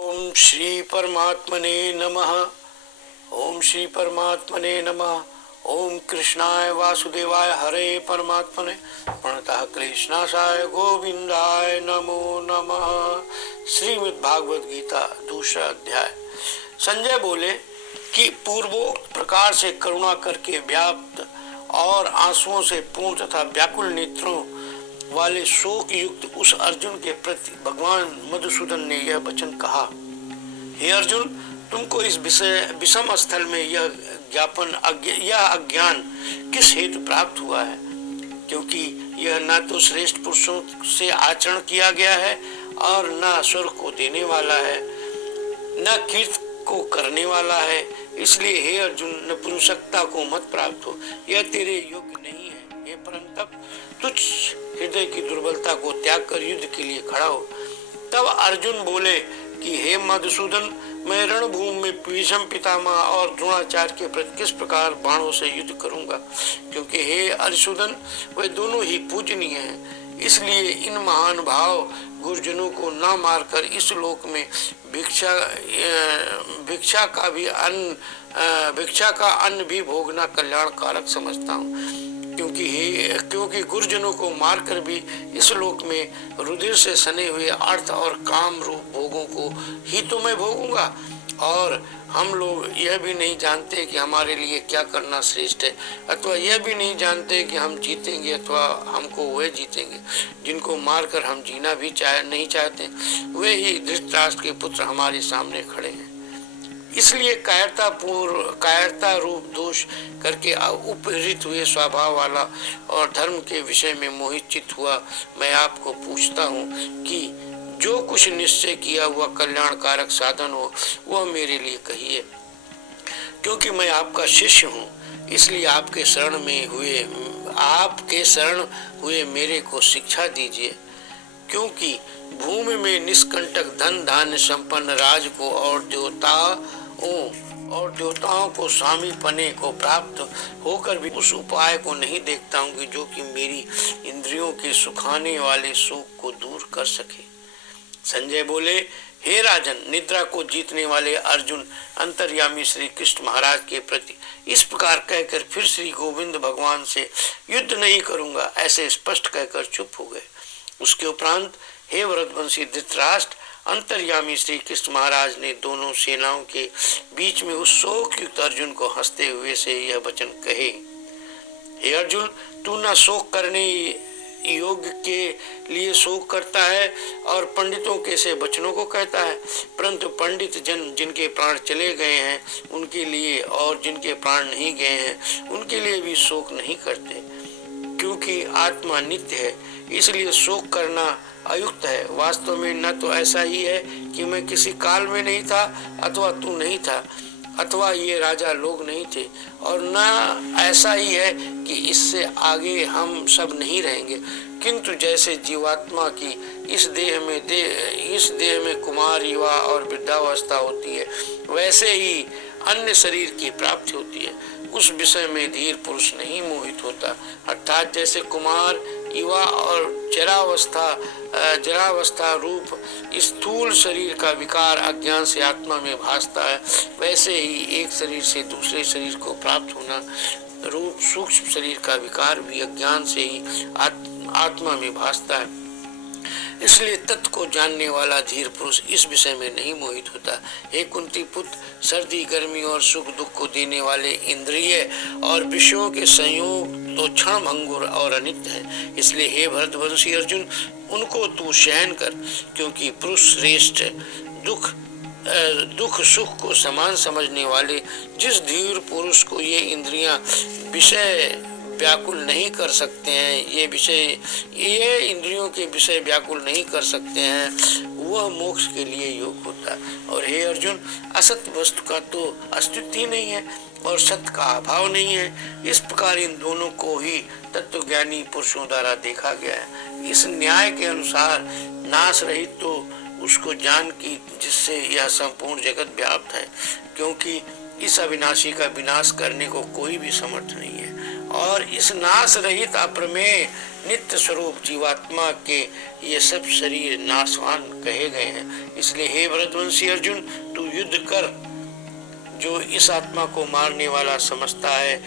ओम श्री परमात्मने नमः। ओम श्री परमात्मने नमः। ओम कृष्णाय वासुदेवाय हरे परमात्मने प्रणतः क्लेशनाशाय गोविंदाय नमो नमः। श्रीमद् भागवत गीता दूसरा अध्याय। संजय बोले कि पूर्वोक्त प्रकार से करुणा करके व्याप्त और आंसुओं से पूर्ण तथा व्याकुल नेत्रों वाले शोक युक्त उस अर्जुन के प्रति भगवान मधुसूदन ने यह वचन कहा। हे अर्जुन, तुमको इस विषम स्थल में यह अज्ञान किस हेतु प्राप्त हुआ है? क्योंकि यह न तो श्रेष्ठ पुरुषों से आचरण किया गया है और न स्वर्ग को देने वाला है, न कीर्ति को करने वाला है। इसलिए हे अर्जुन, नपुंसकता को मत प्राप्त हो, यह तेरे योग्य नहीं है। हे परंतप, तुच्छ हृदय की दुर्बलता को त्याग कर युद्ध के लिए खड़ा हो। तब अर्जुन बोले कि हे मधुसूदन, मैं रणभूमि में भीष्म पितामह और द्रोणाचार्य के प्रति किस प्रकार बाणों से युद्ध करूंगा? क्योंकि हे अर्जुन, वे दोनों ही पूजनीय हैं। इसलिए इन महान भाव गुरुजनों को न मारकर इस लोक में भिक्षा का अन्न भी भोगना कल्याणकारक समझता हूँ। क्योंकि गुरुजनों को मारकर भी इस लोक में रुधिर से सने हुए अर्थ और काम रूप भोगों को ही तो मैं भोगूंगा। और हम लोग यह भी नहीं जानते कि हमारे लिए क्या करना श्रेष्ठ है, अथवा यह भी नहीं जानते कि हम जीतेंगे अथवा हमको वे जीतेंगे जिनको मारकर हम जीना भी नहीं चाहते। वे ही धृतराष्ट्र के पुत्र हमारे सामने खड़े हैं। इसलिए कायरता रूप दोष करके उपहृत हुए स्वभाव वाला और धर्म के विषय में मोहित चित्त हुआ मैं आपको पूछता हूँ कि जो कुछ निश्चय किया हुआ कल्याणकारक साधन हो वह मेरे लिए कहिए। क्योंकि मैं आपका शिष्य हूँ, इसलिए आपके शरण हुए मेरे को शिक्षा दीजिए। क्योंकि भूमि में निष्कंटक धन धान्य संपन्न राज को और देवताओं को स्वामी पने को प्राप्त होकर भी उस उपाय को नहीं देखता हूँ कि जो कि मेरी इंद्रियों के सुखाने वाले शोक को दूर कर सके। संजय बोले, हे राजन, निद्रा को जीतने वाले अर्जुन अंतर्यामी श्री कृष्ण महाराज के प्रति इस प्रकार कहकर फिर श्री गोविंद भगवान से युद्ध नहीं करूंगा ऐसे स्पष्ट कहकर चुप हो गए। उसके उपरांत हे व्रतवंशी धृतराष्ट्र, अंतर्यामी श्री कृष्ण महाराज ने दोनों सेनाओं के बीच में उस शोक युक्त अर्जुन को हंसते हुए से यह वचन कहे। हे अर्जुन, तू न शोक करने योग्य के लिए शोक करता है और पंडितों के से वचनों को कहता है, परंतु पंडित जन जिनके प्राण चले गए हैं उनके लिए और जिनके प्राण नहीं गए हैं उनके लिए भी शोक नहीं करते। क्योंकि आत्मा नित्य है, इसलिए शोक करना अयुक्त है। वास्तव में न तो ऐसा ही है कि मैं किसी काल में नहीं था अथवा तू नहीं था अथवा ये राजा लोग नहीं थे, और न ऐसा ही है कि इससे आगे हम सब नहीं रहेंगे। किंतु जैसे जीवात्मा की इस देह में कुमार, युवा और वृद्धावस्था होती है, वैसे ही अन्य शरीर की प्राप्ति होती है। उस विषय में धीर पुरुष नहीं मोहित होता। अर्थात जैसे कुमार, युवा और जरावस्था रूप स्थूल शरीर का विकार अज्ञान से आत्मा में भासता है, वैसे ही एक शरीर से दूसरे शरीर को प्राप्त होना रूप सूक्ष्म शरीर का विकार भी अज्ञान से ही आत्मा में भासता है। इसलिए तत्व को जानने वाला धीर पुरुष इस विषय में नहीं मोहित होता। हे कुंती पुत्र, सर्दी गर्मी और सुख दुख को देने वाले इंद्रिय और विषयों के संयोग तो क्षण भंगुर और अनित्य है। इसलिए हे भरतवंशी अर्जुन, उनको तू सहन कर। क्योंकि पुरुष श्रेष्ठ दुख सुख को समान समझने वाले जिस धीर पुरुष को ये इंद्रियां विषय व्याकुल नहीं कर सकते हैं, ये इंद्रियों के विषय व्याकुल नहीं कर सकते हैं, वह मोक्ष के लिए योग होता है। और हे अर्जुन, असत वस्तु का तो अस्तित्व ही नहीं है और सत्य का अभाव नहीं है। इस प्रकार इन दोनों को ही तत्वज्ञानी पुरुषों द्वारा देखा गया है। इस न्याय के अनुसार नाश रहित तो उसको जान की जिससे यह संपूर्ण जगत व्याप्त है। क्योंकि इस अविनाशी का विनाश करने को कोई भी समर्थ नहीं है और इस नाश रहित अप्रमेय नित्य स्वरूप जीवात्मा के ये सब शरीर नाशवान कहे गए हैं। इसलिए हे भरतवंशी अर्जुन, तू युद्ध कर। जो इस आत्मा को मारने वाला समझता है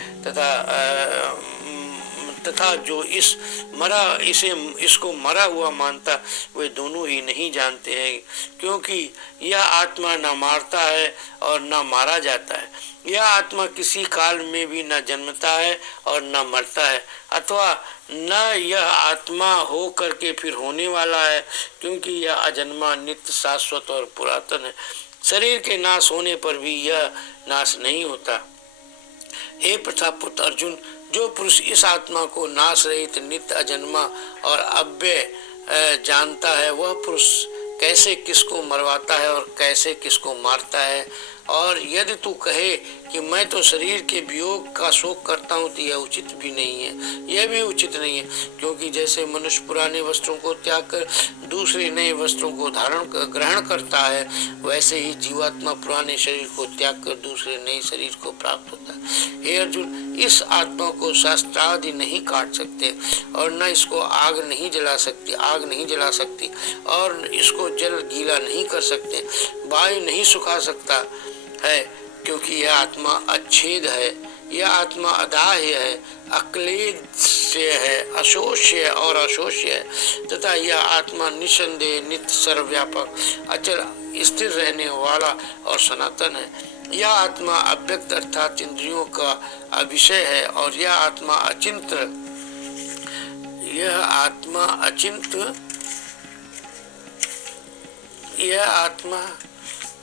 तथा जो इसको मरा हुआ मानता, वे दोनों ही नहीं जानते हैं, क्योंकि यह आत्मा न मारता है और न मारा जाता है। यह आत्मा किसी काल में भी न जन्मता है और न मरता है, अथवा न यह आत्मा हो करके फिर होने वाला है, क्योंकि यह अजन्मा, नित्य, शाश्वत और पुरातन है। शरीर के नाश होने पर भी यह नाश नहीं होता। हे प्रतापुत अर्जुन, जो पुरुष इस आत्मा को नाश रहित, नित्य, अजन्मा और अव्यय जानता है, वह पुरुष कैसे किसको मरवाता है और कैसे किसको मारता है। और यदि तू कहे कि मैं तो शरीर के वियोग का शोक करता हूँ, तो यह उचित भी नहीं है। यह भी उचित नहीं है, क्योंकि जैसे मनुष्य पुराने वस्त्रों को त्याग कर दूसरे नए वस्त्रों को ग्रहण करता है, वैसे ही जीवात्मा पुराने शरीर को त्याग कर दूसरे नए शरीर को प्राप्त होता है। हे अर्जुन, इस आत्मा को शास्त्रादि नहीं काट सकते, और न इसको आग नहीं जला सकती, और इसको जल गीला नहीं कर सकते, वायु नहीं सुखा सकता है, क्योंकि यह आत्मा अच्छेद है, यह आत्मा अदाह्य है, अक्लेद्य है, अशोष्य और अशोष्य है, तथा यह आत्मा निसंदेह, नित्य, सर्वव्यापक, अचल, स्थिर रहने वाला और सनातन है। यह आत्मा अव्यक्त अर्थात इंद्रियों का अविषय है, और यह आत्मा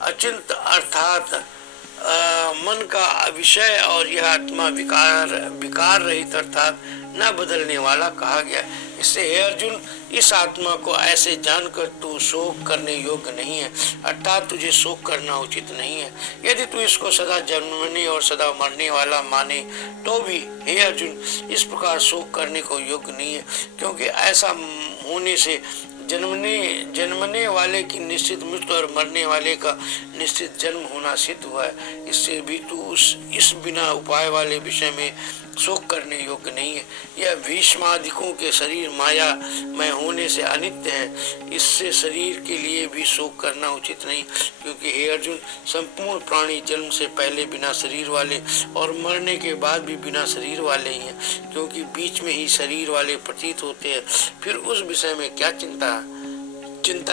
अचिंत अर्थात मन का विषय, और यह आत्मा विकार रहित अर्थात न बदलने वाला कहा गया। इससे हे अर्जुन, इस आत्मा को ऐसे जानकर तू शोक करने योग्य नहीं है, अर्थात तुझे शोक करना उचित नहीं है। यदि तू इसको सदा जन्मने और सदा मरने वाला माने तो भी हे अर्जुन, इस प्रकार शोक करने को योग्य नहीं है, क्योंकि ऐसा होने से जन्मने वाले की निश्चित मृत्यु और मरने वाले का निश्चित जन्म होना सिद्ध हुआ है। इससे भी तू इस बिना उपाय वाले विषय में शोक करने योग्य नहीं है। यह भीष्मादिकों के शरीर माया में होने से अनित्य है, इससे शरीर के लिए भी शोक करना उचित नहीं, क्योंकि हे अर्जुन, संपूर्ण प्राणी जन्म से पहले बिना शरीर वाले और मरने के बाद भी बिना शरीर वाले ही हैं, क्योंकि बीच में ही शरीर वाले प्रतीत होते हैं। फिर उस विषय में क्या चिंता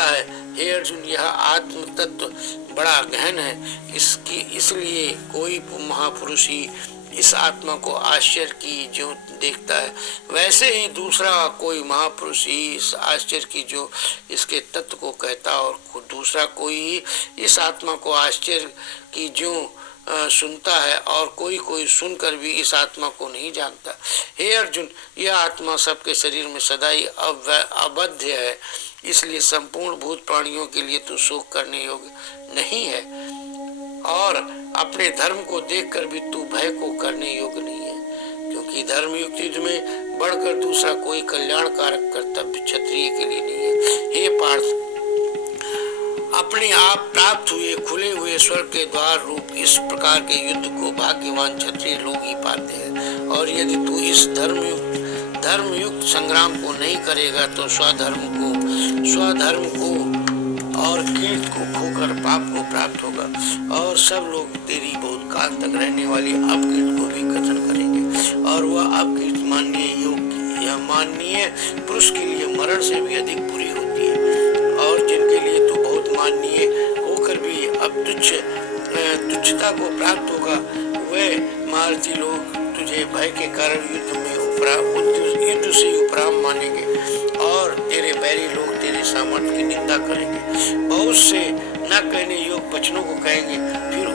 है। हे अर्जुन, यह आत्म तत्व बड़ा गहन है, इसलिए कोई महापुरुष ही इस आत्मा को आश्चर्य की जो देखता है, वैसे ही दूसरा कोई महापुरुष ही इस आश्चर्य की जो इसके तत्व को कहता, और दूसरा कोई इस आत्मा को आश्चर्य की जो सुनता है, और कोई सुनकर भी इस आत्मा को नहीं जानता। हे अर्जुन, यह आत्मा सबके शरीर में सदा ही अबद्ध है, इसलिए संपूर्ण भूत प्राणियों के लिए तो शोक करने योग्य नहीं है, और अपने धर्म को देखकर भी तू भय को करने योग्य नहीं है, क्योंकि धर्म युक्त युद्ध में बढ़कर दूसरा कोई कल्याणकारक कर्तव्य क्षत्रिय के लिए नहीं है। हे पार्थ, अपने आप प्राप्त हुए खुले हुए स्वर्ग के द्वार रूप इस प्रकार के युद्ध को भाग्यवान क्षत्रिय लोग ही पाते हैं, और यदि तू इस धर्मयुक्त संग्राम को नहीं करेगा तो स्वधर्म को और कीर्ति को खोकर पाप को प्राप्त होगा, और सब लोग तेरी बहुत काल तक रहने वाली अपकीर्ति को भी कथन करेंगे, और वह अपकीर्ति माननीय पुरुष के लिए मरण से भी अधिक बुरी होती है, और जिनके लिए तो बहुत माननीय होकर भी अब तुच्छता को प्राप्त होगा, वे मारती लोग तुझे भय के कारण युद्ध से उपराम मानेंगे, और तेरे बैरी लोग तेरे सामर्थ्य की निंदा करेंगे, बहुत से न कहने योग्य वचनों को कहेंगे, फिर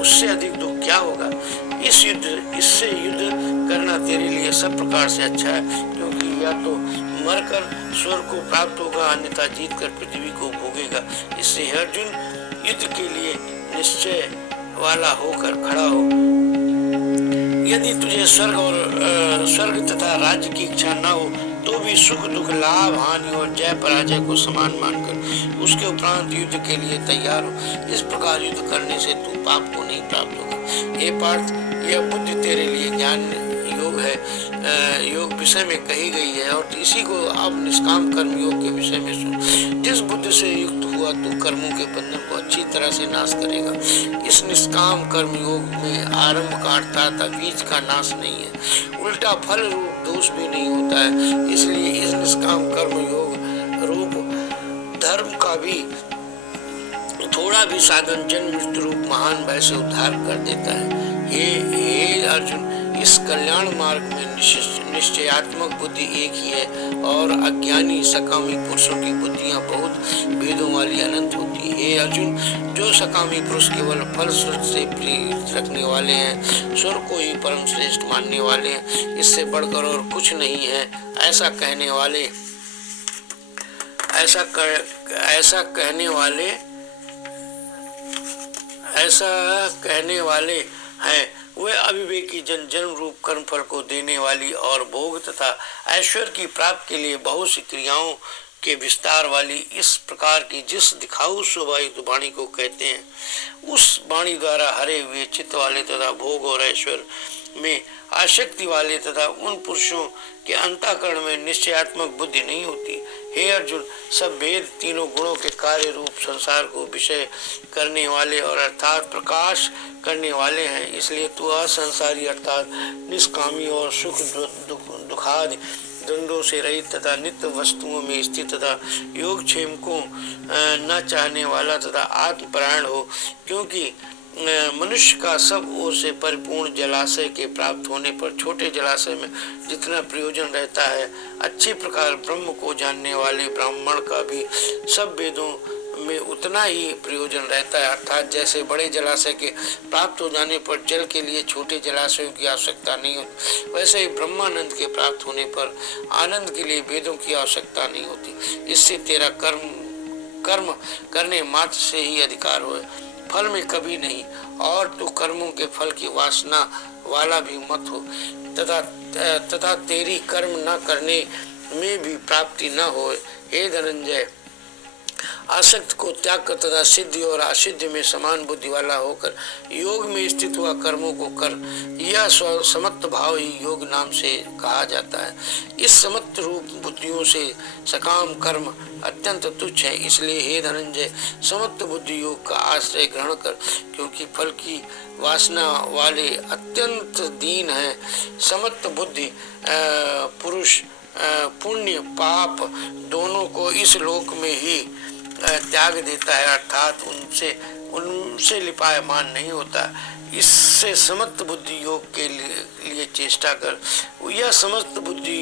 उससे अधिक दुख क्या होगा। इससे युद्ध करना तेरे लिए सब प्रकार से अच्छा है, क्योंकि या तो मरकर स्वर्ग को प्राप्त होगा, अन्यथा जीत कर पृथ्वी को भोगेगा। इससे अर्जुन, युद्ध के लिए निश्चय वाला होकर खड़ा हो। यदि तुझे स्वर्ग तथा राज्य की इच्छा न हो तो भी सुख दुख, लाभ हानि और जय पराजय को समान मानकर उसके उपरांत युद्ध के लिए तैयार हो। इस प्रकार युद्ध करने से तू पाप को नहीं प्राप्त होगा। हे पार्थ, यह बुद्धि तेरे लिए ज्ञान योग योग है, योग विषय में कही गई है। और इसी को अब निष्काम कर्म योग के विषय में सुन। जिस बुद्धि से युक्त हुआ तू कर्मों के बंधन को अच्छी तरह से नाश करेगा। इस निष्काम कर्म योग में आरंभ का अर्थात बीज का नाश नहीं है, उल्टा फल रूप दोष भी नहीं होता है। इसलिए इस निष्काम कर्म योग रूप धर्म का भी थोड़ा भी साधन जन्म मृत्यु रूप महान भय से उद्धार कर देता है। हे अर्जुन, इस कल्याण मार्ग में निश्चयात्मक बुद्धि एक ही है और अज्ञानी सकामी पुरुषों की बुद्धियां बहुत भेदों वाली अनंत होती है। हे अर्जुन, जो सकामी पुरुष केवल फल से प्रीत रखने वाले हैं, स्वर को ही परम श्रेष्ठ मानने वाले हैं, इससे बढ़कर और कुछ नहीं है, ऐसा कहने वाले हैं, वे अविवेकी जन जन्म रूप कर्म फल को देने वाली और भोग तथा ऐश्वर्य की प्राप्ति के लिए बहुत सी क्रियाओं के विस्तार वाली इस प्रकार की जिस दिखाऊ शोभायुक्त वाणी को कहते हैं, उस वाणी द्वारा हरे हुए चित्त वाले तथा भोग और ऐश्वर्य में आसक्ति वाले तथा उन पुरुषों के अंतःकरण में निश्चयात्मक बुद्धि नहीं होती। हे अर्जुन, सब भेद तीनों गुणों के कार्य रूप संसार को विषय करने वाले और अर्थात प्रकाश करने वाले हैं। इसलिए तू असंसारी अर्थात निष्कामी और सुख दुखादि द्वंद्वों से रहित तथा नित्य वस्तुओं में स्थित तथा योगक्षेम को न चाहने वाला तथा आत्मपरायण हो, क्योंकि मनुष्य का सब ओर से परिपूर्ण जलाशय के प्राप्त होने पर छोटे जलाशय में जितना प्रयोजन रहता है, अच्छी प्रकार ब्रह्म को जानने वाले ब्राह्मण का भी सब वेदों में उतना ही प्रयोजन रहता है। अर्थात जैसे बड़े जलाशय के प्राप्त हो जाने पर जल के लिए छोटे जलाशयों की आवश्यकता नहीं होती, वैसे ही ब्रह्मानंद के प्राप्त होने पर आनंद के लिए वेदों की आवश्यकता नहीं होती। इससे तेरा कर्म करने मात्र से ही अधिकार हो, फल में कभी नहीं, और तू कर्मों के फल की वासना वाला भी मत हो तथा तेरी कर्म न करने में भी प्राप्ति न हो। हे धनंजय, आसक्त को त्याग कर तथा सिद्धि और असिद्धि में समान बुद्धि वाला होकर योग में स्थित हुआ कर्मों को कर, यह समत्त भाव ही योग नाम से कहा जाता है। इस समत्त रूप बुद्धियों से सकाम कर्म अत्यंत तुच्छ है। इसलिए हे धनंजय, समत्त बुद्धि योग का आश्रय ग्रहण कर, क्योंकि फल की वासना वाले अत्यंत दीन है। समत्त बुद्धि पुरुष पुण्य पाप दोनों को इस लोक में ही त्याग देता है, अर्थात उनसे लिपायमान नहीं होता। इससे समस्त बुद्धि योग के लिए चेष्टा कर। यह समस्त बुद्धि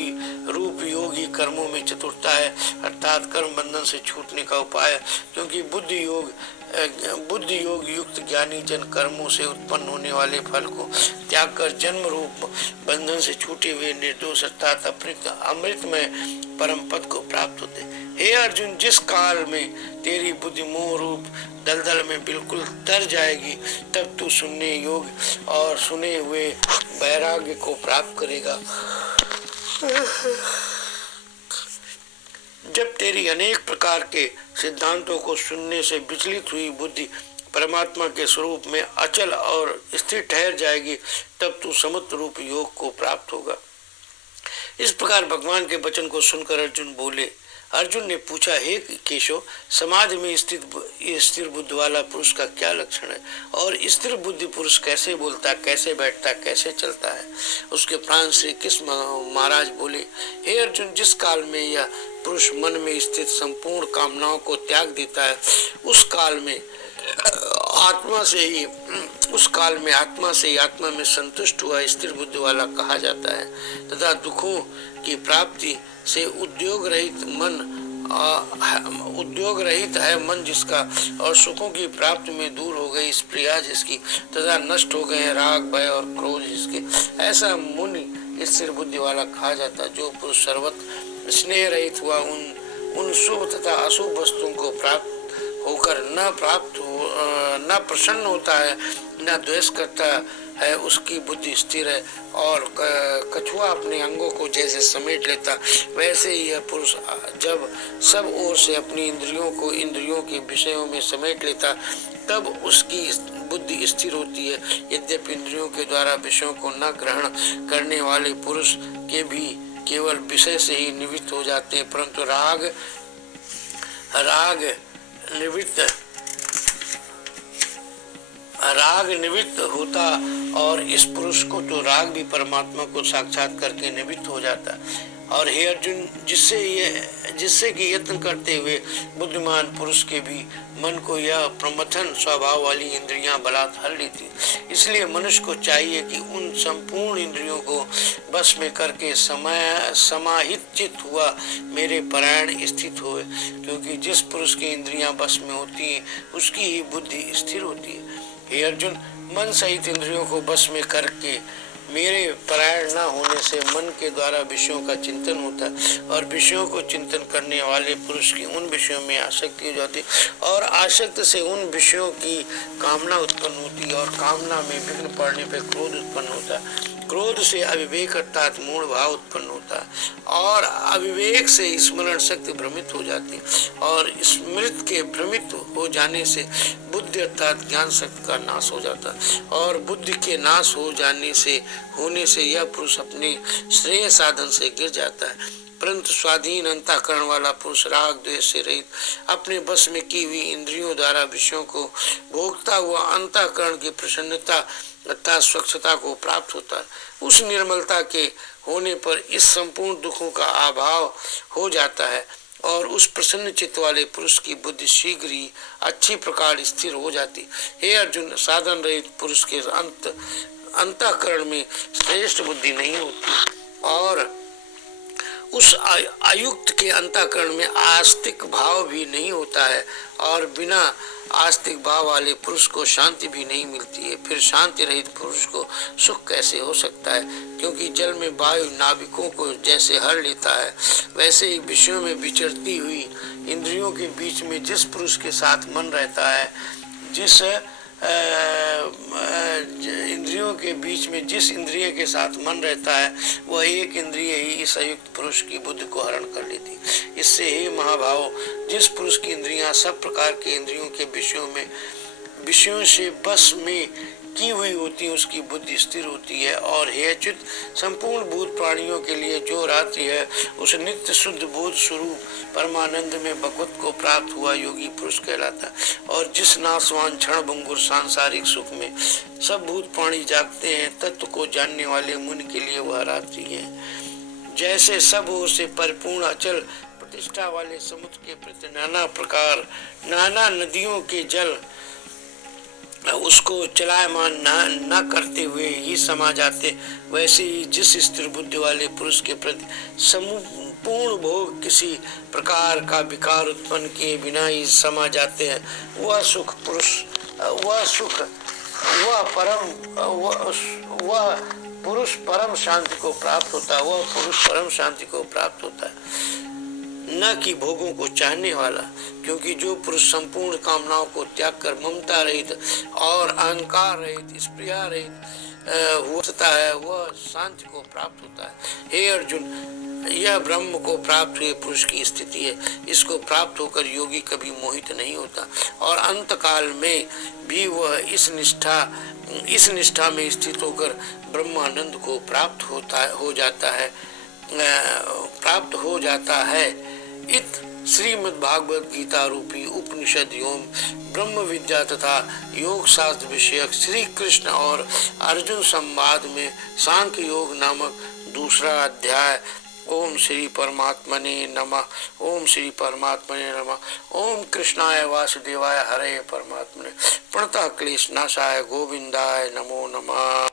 रूप योग ही कर्मों में चतुरता है, अर्थात कर्म बंधन से छूटने का उपाय, क्योंकि बुद्धि योग युक्त ज्ञानी जन कर्मों से उत्पन्न होने वाले फल को त्याग कर जन्म रूप बंधन से छूटे हुए निर्दोष अर्थात अमृत में परम पद को प्राप्त होते। हे अर्जुन, जिस काल में तेरी बुद्धि मोह रूप दलदल में बिल्कुल तर जाएगी, तब तू सुनने योग और सुने हुए वैराग्य को प्राप्त करेगा। जब तेरी अनेक प्रकार के सिद्धांतों को सुनने से विचलित हुई बुद्धि परमात्मा के स्वरूप में अचल और स्थिर ठहर जाएगी, तब तू समत्त रूप योग को प्राप्त होगा। इस प्रकार भगवान के वचन को सुनकर अर्जुन ने पूछा, हे केशव, समाधि में स्थिर बुद्धि वाला पुरुष का क्या लक्षण है, और स्थिर बुद्धि पुरुष कैसे बोलता, कैसे बैठता, कैसे चलता है? उसके प्राण श्री कृष्ण महाराज बोले, हे अर्जुन, जिस काल में यह पुरुष मन में स्थित संपूर्ण कामनाओं को त्याग देता है, उस काल में आत्मा से ही आत्मा में संतुष्ट हुआ स्थिर बुद्धि वाला कहा जाता है, तथा दुखों की प्राप्ति से उद्योग रहित है मन जिसका, और सुखों की प्राप्ति में दूर हो गई स्प्रिया जिसकी, तथा नष्ट हो गए राग भय और क्रोध जिसके, ऐसा मुनि स्थिर बुद्धि वाला कहा जाता है। जो पुरुष सर्वत्र स्नेह रहित हुआ उन शुभ तथा अशुभ वस्तुओं को प्राप्त होकर न प्रसन्न होता है, न द्वेष करता है उसकी बुद्धि स्थिर है। और कछुआ अपने अंगों को जैसे समेट लेता वैसे ही यह पुरुष जब सब ओर से अपनी इंद्रियों को इंद्रियों के विषयों में समेट लेता तब उसकी बुद्धि स्थिर होती है। यद्यपि इंद्रियों के द्वारा विषयों को न ग्रहण करने वाले पुरुष के भी केवल विषय से ही निवृत्त हो जाते हैं, परंतु राग निवृत्त होता और इस पुरुष को तो राग भी परमात्मा को साक्षात करके निवृत्त हो जाता। और हे अर्जुन, जिससे कि यत्न करते हुए बुद्धिमान पुरुष के भी मन को यह प्रमथन स्वभाव वाली इंद्रियां बलात् हर लेती। इसलिए मनुष्य को चाहिए कि उन संपूर्ण इंद्रियों को बस में करके समाहित चित्त हुआ मेरे परायण स्थित होए, क्योंकि जिस पुरुष की इंद्रियां बस में होती हैं उसकी ही बुद्धि स्थिर होती है। हे अर्जुन, मन सहित इंद्रियों को बस में करके मेरे परायण न होने से मन के द्वारा विषयों का चिंतन होता है और विषयों को चिंतन करने वाले पुरुष की उन विषयों में आसक्ति हो जाती और आसक्त से उन विषयों की कामना उत्पन्न होती है और कामना में विघ्न पड़ने पर क्रोध उत्पन्न होता है। क्रोध से अविवेक अर्थात मूढ़ भाव उत्पन्न होता है और अविवेक से स्मरण शक्ति भ्रमित हो जाती है और स्मृत के भ्रमित हो जाने से बुद्धि अर्थात ज्ञान शक्ति का नाश हो जाता है और बुद्धि के नाश होने से यह पुरुष अपने श्रेय साधन से गिर जाता है। परंतु स्वाधीन अंतःकरण वाला पुरुष राग द्वेष से रहित अपने बस में की हुई इंद्रियों द्वारा विषयों को भोगता हुआ अंतःकरण की प्रसन्नता अर्थात स्वच्छता को प्राप्त होता है। उस निर्मलता के होने पर इस संपूर्ण दुखों का अभाव हो जाता है और उस प्रसन्न चित्त वाले पुरुष की बुद्धि शीघ्र ही अच्छी प्रकार स्थिर हो जाती। हे अर्जुन, साधन रहित पुरुष के अंतःकरण में श्रेष्ठ बुद्धि नहीं होती और उस आयुक्त के अंतःकरण में आस्तिक भाव भी नहीं होता है और बिना आस्तिक भाव वाले पुरुष को शांति भी नहीं मिलती है। फिर शांति रहित पुरुष को सुख कैसे हो सकता है? क्योंकि जल में वायु नाविकों को जैसे हर लेता है वैसे ही विषयों में विचरती हुई इंद्रियों के बीच में जिस पुरुष के साथ मन रहता है, जिस इंद्रियों के बीच में जिस इंद्रिय के साथ मन रहता है वह एक इंद्रिय ही इस अयुक्त पुरुष की बुद्धि को हरण कर लेती। इससे हे महाभाव, जिस पुरुष की इंद्रियां सब प्रकार के इंद्रियों के विषयों से बस में की हुई होती है उसकी बुद्धि स्थिर होती है। और हे अच्युत, संपूर्ण भूत प्राणियों के लिए जो रात्रि है उस नित्य शुद्ध बोध स्वरूप परमानंद में भगवत को प्राप्त हुआ योगी पुरुष कहलाता है। और जिस नाशवान क्षण भंगुर सांसारिक सुख में सब भूत प्राणी जागते हैं, तत्व को जानने वाले मुनि के लिए वह रात्रि है। जैसे सब ओर से परिपूर्ण अचल प्रतिष्ठा वाले समुद्र के प्रति नाना नदियों के जल उसको चलायमान न करते हुए ही समा जाते, वैसे ही जिस स्थिर बुद्धि वाले पुरुष के प्रति संपूर्ण भोग किसी प्रकार का विकार उत्पन्न किए बिना ही समा जाते हैं, वह पुरुष परम शांति को प्राप्त होता है, न कि भोगों को चाहने वाला। क्योंकि जो पुरुष संपूर्ण कामनाओं को त्याग कर ममता रहित और अहंकार रहित स्प्रिया रहित होता है वह शांति को प्राप्त होता है। हे अर्जुन, यह ब्रह्म को प्राप्त हुए पुरुष की स्थिति है। इसको प्राप्त होकर योगी कभी मोहित नहीं होता और अंत काल में भी वह इस निष्ठा में स्थित होकर ब्रह्मानंद को प्राप्त हो जाता है। इत श्रीमद् भागवत गीता रूपी उपनिषद एवं ब्रह्म विद्या तथा योग शास्त्र विषयक श्री कृष्ण और अर्जुन संवाद में सांख्य योग नामक दूसरा अध्याय। ओम श्री परमात्मने नमः। ओम श्री परमात्मने नमः। ओम कृष्णाय वासुदेवाय हरे परमात्मने प्रणतः क्लेश नाशाय गोविंदाय नमो नमः।